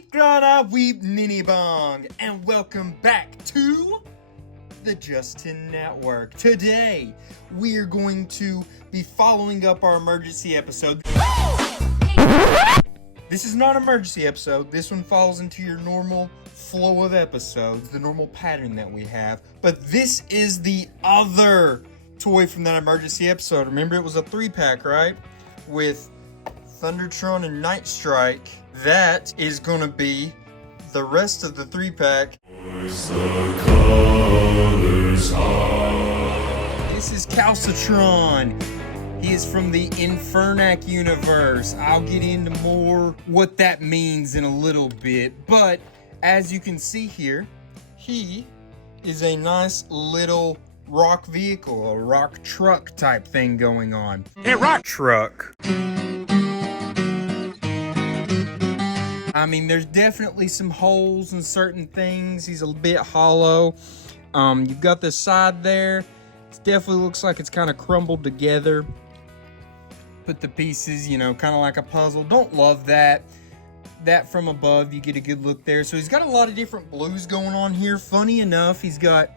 Weep Grana Weep Ninny Bong, and welcome back to the Justin Network. Today, we are going to be following up our emergency episode. This is not an emergency episode. This one falls into your normal flow of episodes, the normal pattern that we have. But this is the other toy from that emergency episode. Remember, it was a 3-pack, right? With Thundertron and Night Strike. That is going to be the rest of the 3-pack. This is Calcitron. He is from the Infernac universe. I'll get into more what that means in a little bit. But as you can see here, he is a nice little rock vehicle, a rock truck type thing going on. A rock truck. I mean, there's definitely some holes in certain things. He's a bit hollow. You've got this side there. It definitely looks like it's kind of crumbled together. Put the pieces, you know, kind of like a puzzle. Don't love that. That from above, you get a good look there. So he's got a lot of different blues going on here. Funny enough, he's got,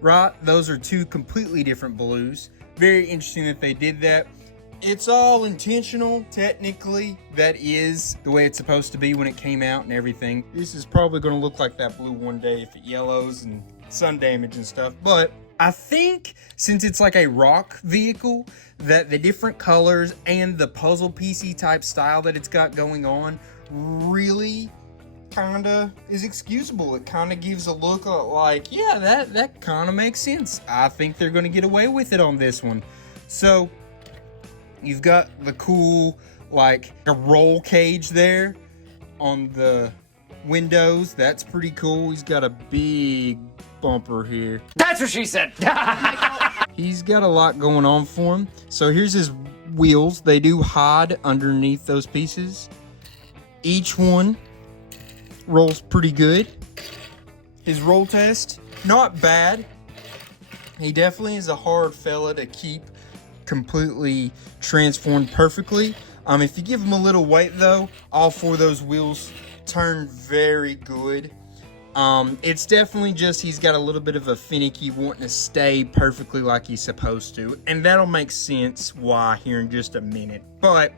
right, those are two completely different blues. Very interesting that they did that. It's all intentional, technically. That is the way it's supposed to be when it came out and everything. This is probably going to look like that blue one day if it yellows and sun damage and stuff. But I think since it's like a rock vehicle, that the different colors and the puzzle piecey type style that it's got going on really kind of is excusable. It kind of gives a look like, yeah, that kind of makes sense. I think they're going to get away with it on this one. So you've got the cool, like, a roll cage there on the windows. That's pretty cool. He's got a big bumper here. That's what she said. He's got a lot going on for him. So here's his wheels. They do hide underneath those pieces. Each one rolls pretty good. His roll test, not bad. He definitely is a hard fella to keep completely transformed perfectly. If you give him a little weight though, all four of those wheels turn very good. It's definitely just he's got a little bit of a finicky wanting to stay perfectly like he's supposed to, and that'll make sense why here in just a minute. But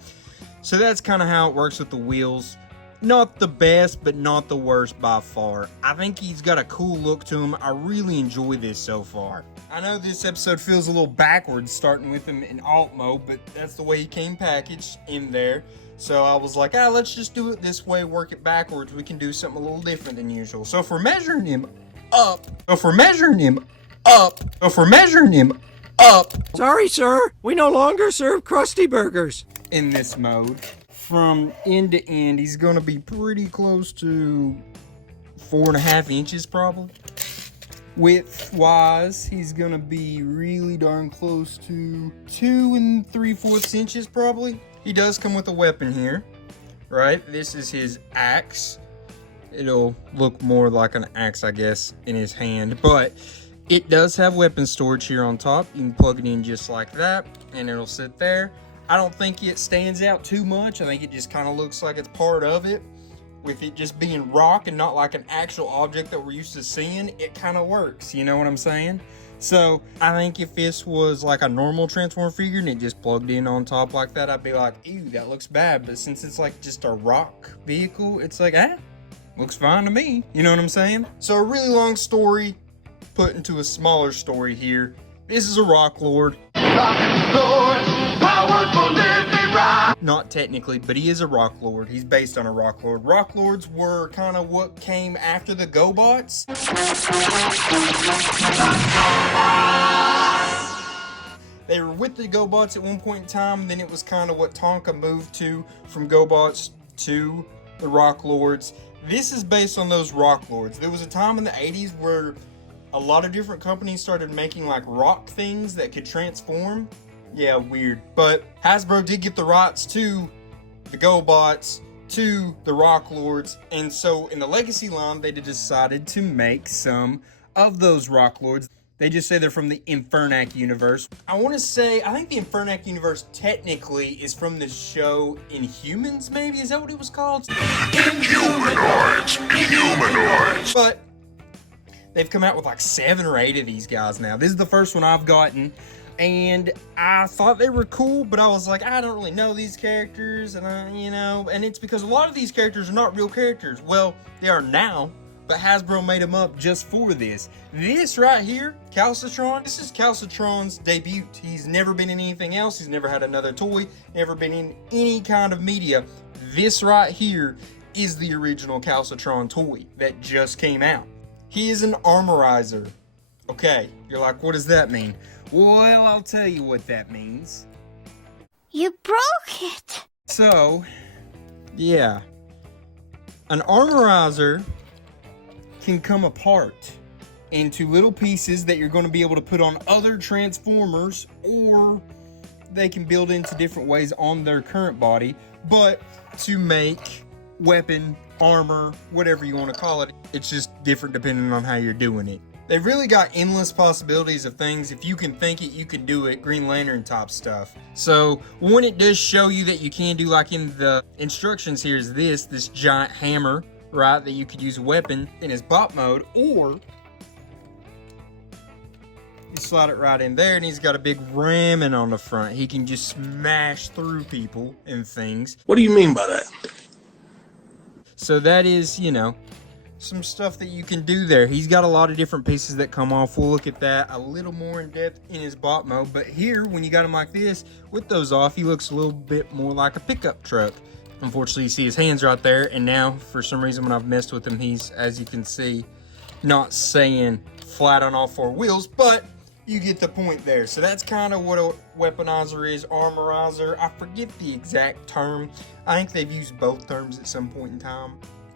so that's kind of how it works with the wheels. Not the best, but not the worst by far. I think he's got a cool look to him. I really enjoy this so far. I know this episode feels a little backwards starting with him in alt mode, but that's the way he came packaged in there. So I was like, let's just do it this way, work it backwards. We can do something a little different than usual. So if we're measuring him up, Sorry, sir. We no longer serve Krusty Burgers. In this mode, from end to end, he's going to be pretty close to 4.5 inches probably. Width-wise, he's going to be really darn close to 2 3/4 inches probably. He does come with a weapon here, right? This is his axe. It'll look more like an axe, I guess, in his hand. But it does have weapon storage here on top. You can plug it in just like that, and it'll sit there. I don't think it stands out too much. I think it just kind of looks like it's part of it. With it just being rock and not like an actual object that we're used to seeing, it kind of works. You know what I'm saying? So I think if this was like a normal Transformer figure and it just plugged in on top like that, I'd be like, ew, that looks bad. But since it's like just a rock vehicle, it's like, looks fine to me. You know what I'm saying? So a really long story put into a smaller story here. This is a Rock Lord. Not technically, but he is a Rock Lord. He's based on a Rock Lord. Rock Lords were kind of what came after the GoBots. They were with the GoBots at one point in time, and then it was kind of what Tonka moved to from GoBots to the Rock Lords. This is based on those Rock Lords. There was a time in the 80s where a lot of different companies started making like rock things that could transform. Yeah, weird. But Hasbro did get the rights to the GoBots, to the Rock Lords, and so in the Legacy line, they decided to make some of those Rock Lords. They just say they're from the Infernac universe. I want to say, I think the Infernac universe technically is from the show Inhumans, maybe? Is that what it was called? Inhuman It's humanoids. But they've come out with like 7 or 8 of these guys now. This is the first one I've gotten, and I thought they were cool, but I was like, I don't really know these characters, and and it's because a lot of these characters are not real characters. Well, they are now, but Hasbro made them up just for this. This right here, Calcitron, this is Calcitron's debut. He's never been in anything else. He's never had another toy, never been in any kind of media. This right here is the original Calcitron toy that just came out. He is an Armorizer. Okay, you're like, what does that mean? Well, I'll tell you what that means. You broke it! So, yeah. An Armorizer can come apart into little pieces that you're going to be able to put on other Transformers, or they can build into different ways on their current body, but to make weapon, armor, whatever you want to call it, it's just different depending on how you're doing it. They've really got endless possibilities of things. If you can think it, you can do it. Green Lantern top stuff. So when it does show you that you can do, like in the instructions here, is this giant hammer, right, that you could use a weapon in his bot mode, or you slide it right in there, and he's got a big ramming on the front. He can just smash through people and things. What do you mean by that? So that is, some stuff that you can do there. He's got a lot of different pieces that come off. We'll look at that a little more in depth in his bot mode. But here, when you got him like this, with those off, he looks a little bit more like a pickup truck. Unfortunately, you see his hands right there. And now, for some reason, when I've messed with him, he's, as you can see, not staying flat on all 4 wheels. But you get the point there. So that's kind of what a weaponizer is, Armorizer. I forget the exact term. I think they've used both terms at some point in time.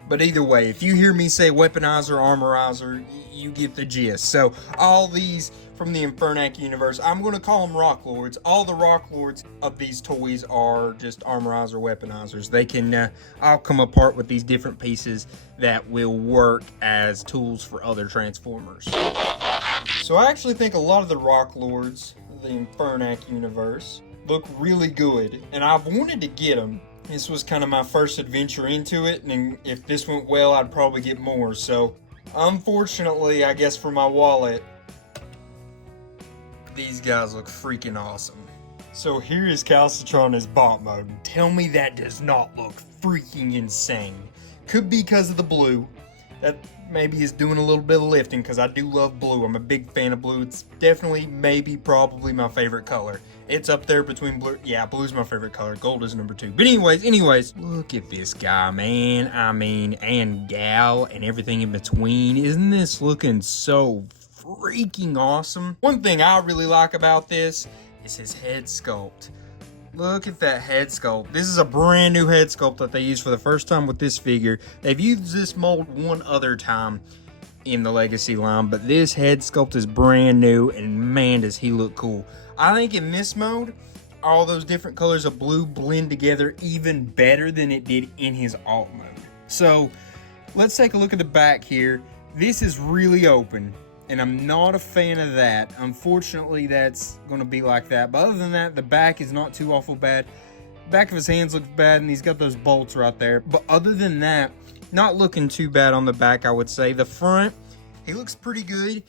But either way, if you hear me say weaponizer, Armorizer, you get the gist. So all these from the Infernac universe, I'm going to call them Rock Lords. All the Rock Lords of these toys are just Armorizer weaponizers. They can all come apart with these different pieces that will work as tools for other Transformers. So I actually think a lot of the Rock Lords of the Infernac universe look really good, and I've wanted to get them. This was kind of my first adventure into it, and if this went well, I'd probably get more. So, unfortunately, I guess for my wallet, these guys look freaking awesome. So here is Calcitron as bot mode. Tell me that does not look freaking insane. Could be because of the blue. That maybe is doing a little bit of lifting, because I do love blue. I'm a big fan of blue. It's definitely, maybe, probably my favorite color. It's up there between blue. Yeah, blue's my favorite color. Gold is number 2. But anyways, look at this guy, man. I mean, and gal, and everything in between. Isn't this looking so freaking awesome? One thing I really like about this is his head sculpt. Look at that head sculpt. This is a brand new head sculpt that they used for the first time with this figure. They've used this mold one other time in the Legacy line, but this head sculpt is brand new, and man, does he look cool. I think in this mode, all those different colors of blue blend together even better than it did in his alt mode. So let's take a look at the back here. This is really open, and I'm not a fan of that. Unfortunately, that's going to be like that. But other than that, the back is not too awful bad. Back of his hands looks bad, and he's got those bolts right there. But other than that, not looking too bad on the back, I would say. The front, he looks pretty good.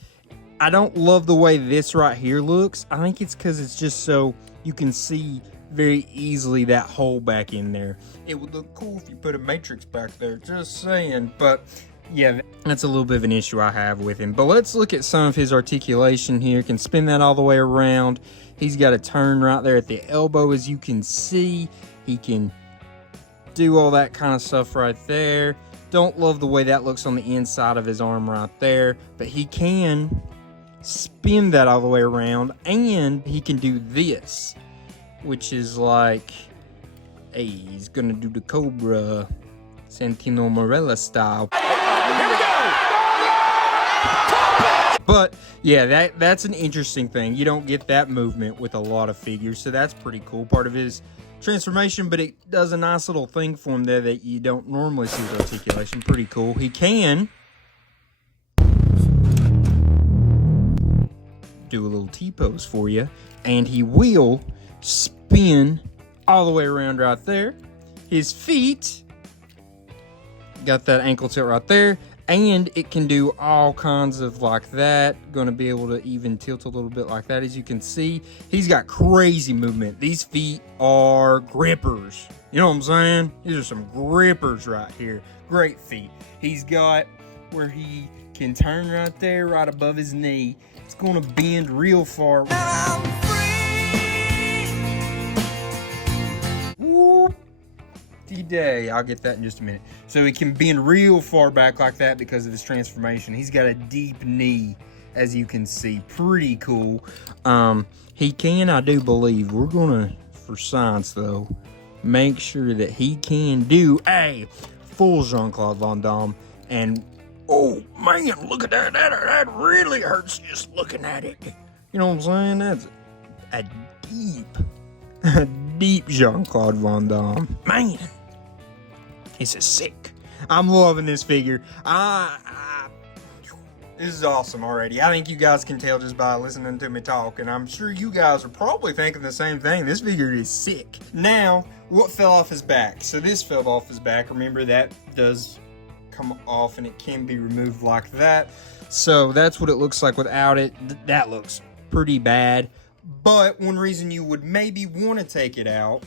I don't love the way this right here looks. I think it's because it's just so you can see very easily that hole back in there. It would look cool if you put a matrix back there, just saying. But yeah, that's a little bit of an issue I have with him. But let's look at some of his articulation here. Can spin that all the way around. He's got a turn right there at the elbow, as you can see. He can do all that kind of stuff right there. Don't love the way that looks on the inside of his arm right there, but he can spin that all the way around, and he can do this, which is like, hey, he's gonna do the Cobra Santino Morella style. Here we go! But yeah, that's an interesting thing. You don't get that movement with a lot of figures, so that's pretty cool. Part of his transformation, but it does a nice little thing for him there that you don't normally see with articulation. Pretty cool. He can do a little T-pose for you, and he will spin all the way around right there. His feet Got that ankle tilt right there. And it can do all kinds of like that. Gonna be able to even tilt a little bit like that. As you can see, he's got crazy movement. These feet are grippers. You know what I'm saying? These are some grippers right here. Great feet. He's got where he can turn right there, right above his knee. It's gonna bend real far. Whoop. D-Day. I'll get that in just a minute. So he can bend real far back like that because of his transformation. He's got a deep knee, as you can see. Pretty cool. He can, I do believe, we're gonna, for science though, make sure that he can do a full Jean-Claude Van Damme. And oh man, look at that. That really hurts just looking at it. You know what I'm saying? That's a deep Jean-Claude Van Damme. Man, this is sick. I'm loving this figure. This is awesome already. I think you guys can tell just by listening to me talk, and I'm sure you guys are probably thinking the same thing. This figure is sick. Now, what fell off his back? So this fell off his back. Remember, that does come off and it can be removed like that. So that's what it looks like without it. That looks pretty bad. But one reason you would maybe want to take it out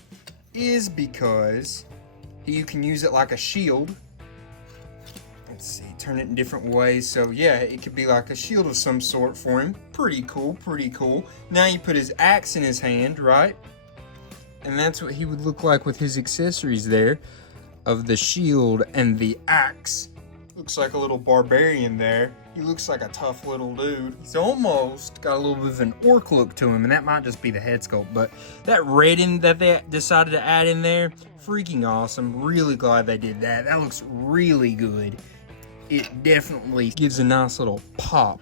is because you can use it like a shield. Let's see, turn it in different ways. So yeah, it could be like a shield of some sort for him. Pretty cool, pretty cool. Now you put his axe in his hand, right? And that's what he would look like with his accessories there of the shield and the axe. Looks like a little barbarian there. He looks like a tough little dude. He's almost got a little bit of an orc look to him, and that might just be the head sculpt, but that rating that they decided to add in there, freaking awesome. Really glad they did that. That looks really good. It definitely gives a nice little pop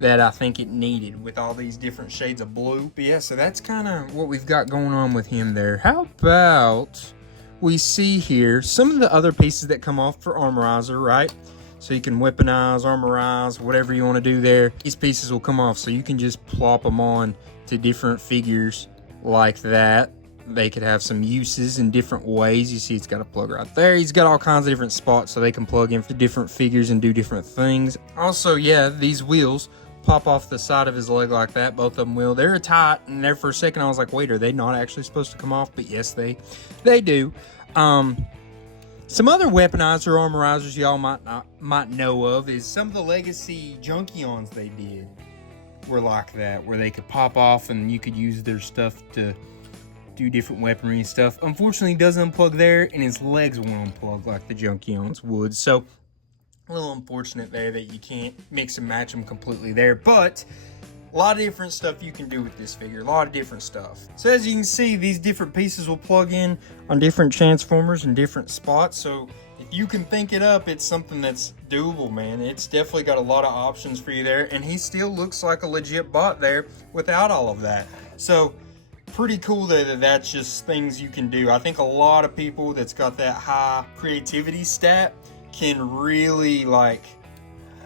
that I think it needed with all these different shades of blue. But yeah, so that's kind of what we've got going on with him there. How about we see here some of the other pieces that come off for Armorizer, right? So you can weaponize, armorize, whatever you want to do there. These pieces will come off, so you can just plop them on to different figures like that. They could have some uses in different ways. You see it's got a plug right there. He's got all kinds of different spots so they can plug in for different figures and do different things. Also, yeah, these wheels pop off the side of his leg like that. Both of them will. They're tight, and there for a second I was like, wait, are they not actually supposed to come off? But yes, they do. Some other weaponizer armorizers y'all might know of is some of the legacy Junkions they did were like that, where they could pop off and you could use their stuff to do different weaponry and stuff. Unfortunately, he does unplug there, and his legs won't unplug like the Junkions would. So a little unfortunate there that you can't mix and match them completely there, but a lot of different stuff you can do with this figure. A lot of different stuff. So as you can see, these different pieces will plug in on different transformers in different spots. So if you can think it up, it's something that's doable, man. It's definitely got a lot of options for you there. And he still looks like a legit bot there without all of that. So pretty cool that that's just things you can do. I think a lot of people that's got that high creativity stat can really like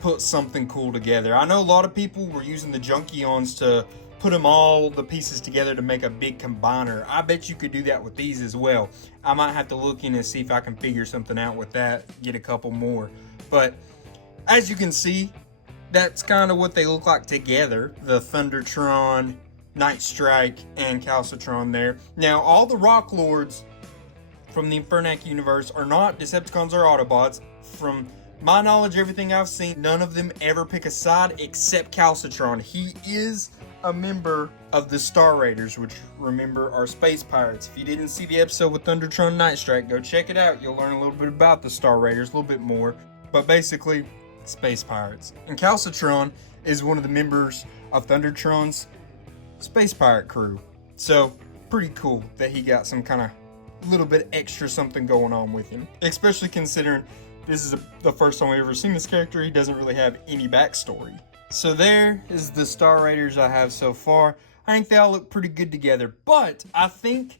put something cool together. I know a lot of people were using the Junkions to put all the pieces together to make a big combiner. I bet you could do that with these as well. I might have to look in and see if I can figure something out with that, get a couple more. But as you can see, that's kind of what they look like together. The Thundertron, Night Strike, and Calcitron there. Now, all the Rock Lords from the Infernac universe are not Decepticons or Autobots. From my knowledge, everything I've seen, none of them ever pick a side except Calcitron. He is a member of the Star Raiders, which, remember, are space pirates. If you didn't see the episode with Thundertron Night Strike, go check it out. You'll learn a little bit about the Star Raiders, a little bit more. But basically, space pirates. And Calcitron is one of the members of Thundertron's space pirate crew. So, pretty cool that he got some kind of little bit extra something going on with him. Especially considering this is the first time we've ever seen this character. He doesn't really have any backstory. So there is the Star Raiders I have so far. I think they all look pretty good together. But I think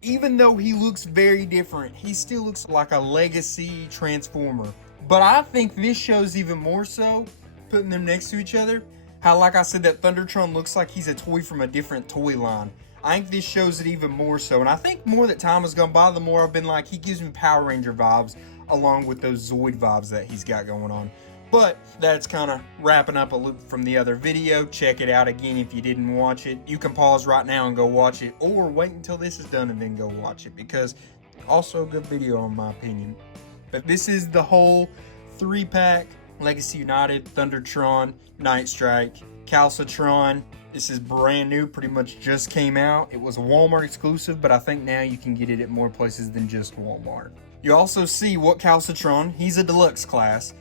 even though he looks very different, he still looks like a legacy Transformer. But I think this shows even more so, putting them next to each other, how, like I said, that Thundertron looks like he's a toy from a different toy line. I think this shows it even more so. And I think more that time has gone by, the more I've been like, he gives me Power Ranger vibes along with those Zoid vibes that he's got going on. But that's kind of wrapping up a loop from the other video. Check it out again if you didn't watch it. You can pause right now and go watch it, or wait until this is done and then go watch it, because also a good video in my opinion. But this is the whole 3-pack Legacy United, Thundertron, Night Strike, Calcitron. This is brand new, pretty much just came out. It was a Walmart exclusive, but I think now you can get it at more places than just Walmart. You also see what Calcitron, he's a deluxe class.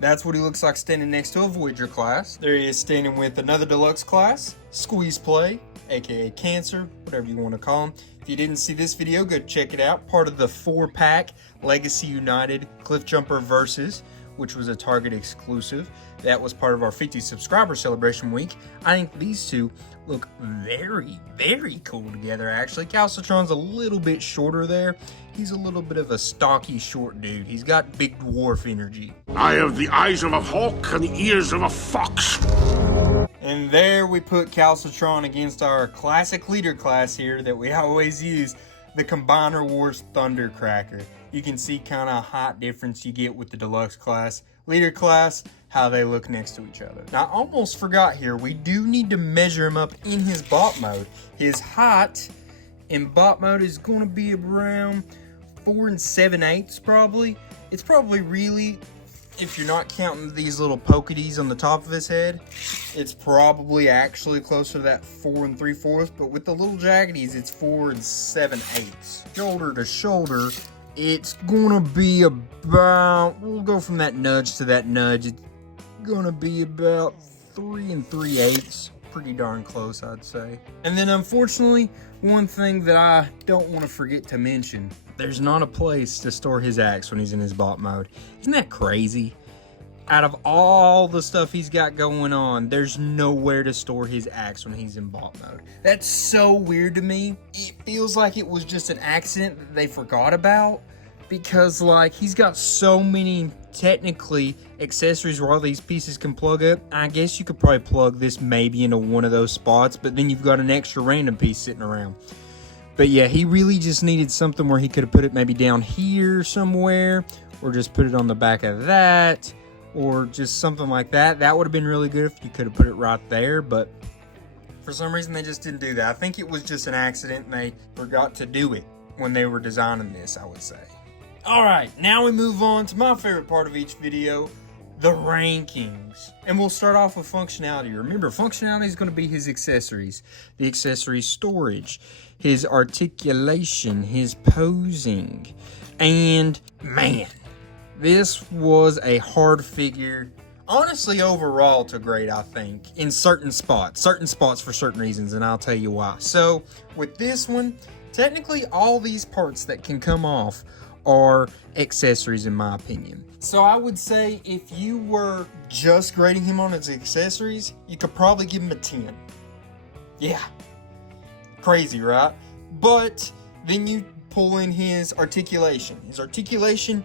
That's what he looks like standing next to a Voyager class. There he is standing with another deluxe class, Squeeze Play, aka Cancer, whatever you want to call him. If you didn't see this video, go check it out. Part of the 4-pack Legacy United Cliffjumper Versus, which was a Target exclusive. That was part of our 50 subscriber celebration week. I think these two look very, very cool together, actually. Calcitron's a little bit shorter there. He's a little bit of a stocky, short dude. He's got big dwarf energy. I have the eyes of a hawk and the ears of a fox. And there we put Calcitron against our classic leader class here that we always use, the Combiner Wars Thundercracker. You can see kind of height difference you get with the deluxe class. Leader class, how they look next to each other. Now, I almost forgot here, we do need to measure him up in his bot mode. His height in bot mode is going to be around 4 7/8 probably. It's probably really, if you're not counting these little pokies on the top of his head, it's probably actually closer to that 4 3/4, but with the little jaggities, it's 4 7/8. Shoulder to shoulder, it's gonna be about, we'll go from that nudge to that nudge, it's gonna be about 3 3/8. Pretty darn close, I'd say. And then unfortunately, one thing that I don't want to forget to mention, there's not a place to store his axe when he's in his bot mode. Isn't that crazy? Out of all the stuff he's got going on, there's nowhere to store his axe when he's in bot mode. That's so weird to me. It feels like it was just an accident that they forgot about, because like he's got so many technically accessories where all these pieces can plug up. I guess you could probably plug this maybe into one of those spots, but then you've got an extra random piece sitting around. But yeah, he really just needed something where he could have put it maybe down here somewhere, or just put it on the back of that, or just something like that. That would have been really good if you could have put it right there, but for some reason they just didn't do that. I think it was just an accident and they forgot to do it when they were designing this, I would say. Alright, now we move on to my favorite part of each video, the rankings. And we'll start off with functionality. Remember, functionality is going to be his accessories, the accessory storage, his articulation, his posing. And man, this was a hard figure. Honestly, overall to grade, I think, in certain spots for certain reasons, and I'll tell you why. So with this one, technically all these parts that can come off are accessories in my opinion. So I would say if you were just grading him on his accessories, you could probably give him a 10. Yeah, crazy, right? But then you pull in his articulation. His articulation,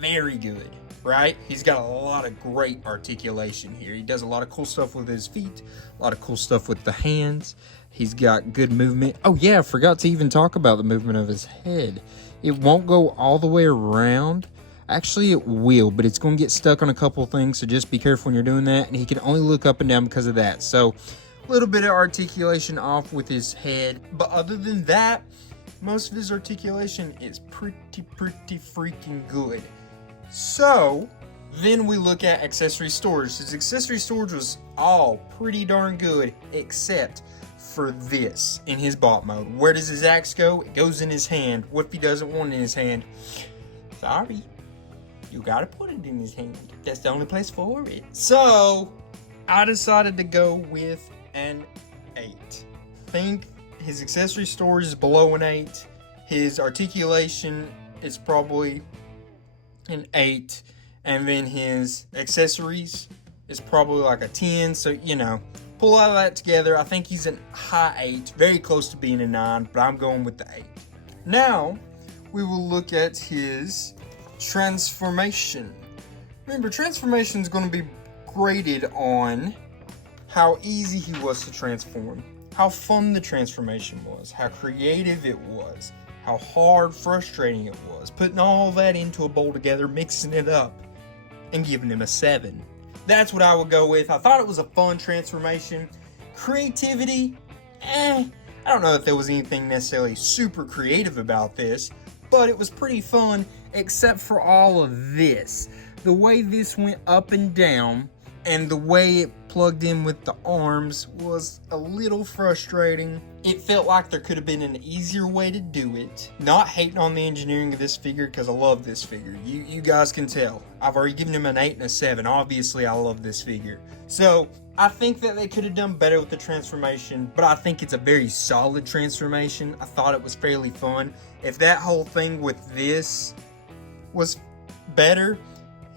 very good, right? He's got a lot of great articulation here. He does a lot of cool stuff with his feet, a lot of cool stuff with the hands. He's got good movement. Oh yeah, I forgot to even talk about the movement of his head. It won't go all the way around. Actually, it will, but it's going to get stuck on a couple things, so just be careful when you're doing that. And he can only look up and down because of that. So a little bit of articulation off with his head. But other than that, most of his articulation is pretty freaking good. So then we look at accessory storage. His accessory storage was all pretty darn good, except for this in his bot mode. Where does his axe go? It goes in his hand. What if he doesn't want it in his hand? Sorry, you gotta put it in his hand. That's the only place for it. So I decided to go with an 8. I think his accessory storage is below an 8. His articulation is probably an 8, and then his accessories is probably like a 10. So you know, pull all that together, I think he's a high 8, very close to being a 9, but I'm going with the 8. Now, we will look at his transformation. Remember, transformation is going to be graded on how easy he was to transform, how fun the transformation was, how creative it was, how hard, frustrating it was, putting all that into a bowl together, mixing it up, and giving him a 7. That's what I would go with. I thought it was a fun transformation. Creativity, I don't know if there was anything necessarily super creative about this, but it was pretty fun, except for all of this. The way this went up and down, and the way it plugged in with the arms was a little frustrating. It felt like there could have been an easier way to do it. Not hating on the engineering of this figure, because I love this figure. You guys can tell. I've already given him an 8 and a 7. Obviously, I love this figure. So, I think that they could have done better with the transformation, but I think it's a very solid transformation. I thought it was fairly fun. If that whole thing with this was better,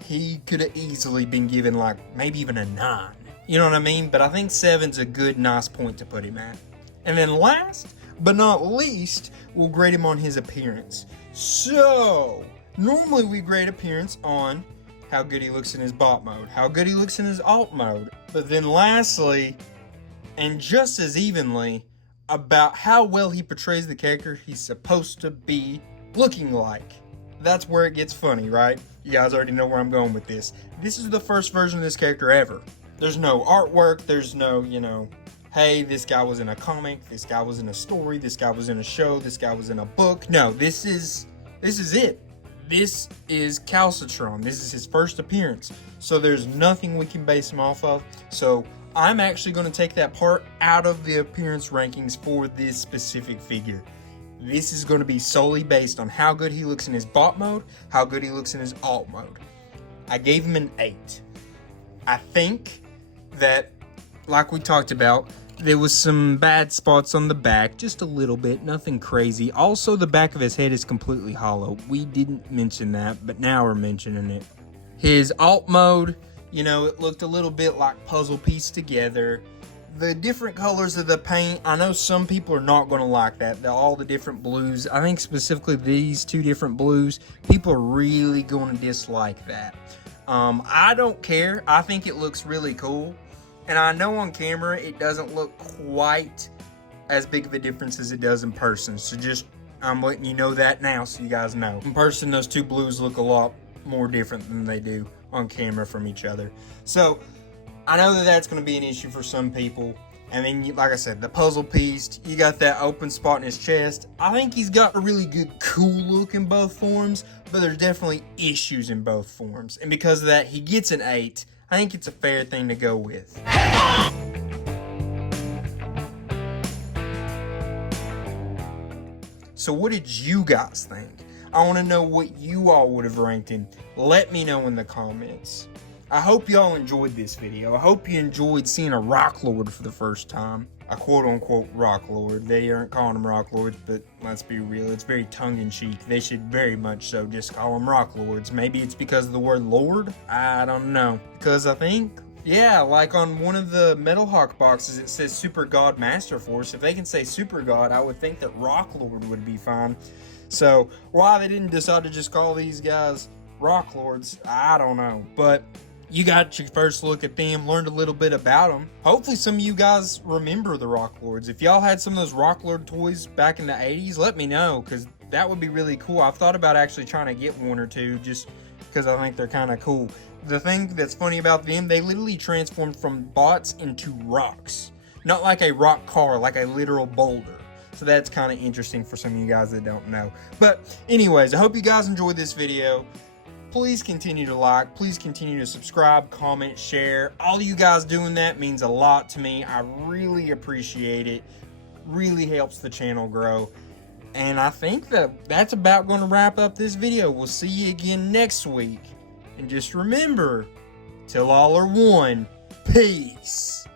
he could have easily been given like maybe even a 9. You know what I mean? But I think 7's a good, nice point to put him at. And then last but not least, we'll grade him on his appearance. So, normally we grade appearance on how good he looks in his bot mode, how good he looks in his alt mode. But then lastly, and just as evenly, about how well he portrays the character he's supposed to be looking like. That's where it gets funny, right? You guys already know where I'm going with this. This is the first version of this character ever. There's no artwork, there's no, hey, this guy was in a comic, this guy was in a story, this guy was in a show, this guy was in a book. No, this is it. This is Calcitron. This is his first appearance. So there's nothing we can base him off of. So I'm actually going to take that part out of the appearance rankings for this specific figure. This is going to be solely based on how good he looks in his bot mode, how good he looks in his alt mode. I gave him an 8. I think that, like we talked about, there was some bad spots on the back, just a little bit, nothing crazy. Also, the back of his head is completely hollow. We didn't mention that, but now we're mentioning it. His alt mode, it looked a little bit like puzzle pieced together. The different colors of the paint, I know some people are not going to like that. All the different blues, I think specifically these 2 different blues, people are really going to dislike that. I don't care. I think it looks really cool. And I know on camera it doesn't look quite as big of a difference as it does in person. So I'm letting you know that now so you guys know. In person, those 2 blues look a lot more different than they do on camera from each other. So I know that that's going to be an issue for some people. And then, like I said, the puzzle piece, you got that open spot in his chest. I think he's got a really good, cool look in both forms, but there's definitely issues in both forms. And because of that, he gets an 8. I think it's a fair thing to go with. So what did you guys think? I want to know what you all would have ranked him. Let me know in the comments. I hope y'all enjoyed this video. I hope you enjoyed seeing a Rock Lord for the first time. A quote-unquote Rock Lord. They aren't calling them Rock Lords, but let's be real, it's very tongue-in-cheek. They should very much so just call them Rock Lords. Maybe it's because of the word Lord? I don't know. Because I think, yeah, like on one of the Metal Hawk boxes, it says Super God Master Force. If they can say Super God, I would think that Rock Lord would be fine. So, why they didn't decide to just call these guys Rock Lords, I don't know. But you got your first look at them, learned a little bit about them. Hopefully some of you guys remember the Rock Lords. If y'all had some of those Rock Lord toys back in the 80s, let me know, because that would be really cool. I've thought about actually trying to get 1 or 2 just because I think they're kind of cool. The thing that's funny about them, they literally transformed from bots into rocks. Not like a rock car, like a literal boulder. So that's kind of interesting for some of you guys that don't know. But anyways, I hope you guys enjoyed this video. Please continue to like, please continue to subscribe, comment, share. All you guys doing that means a lot to me. I really appreciate it. Really helps the channel grow. And I think that's about going to wrap up this video. We'll see you again next week. And just remember, till all are one, peace.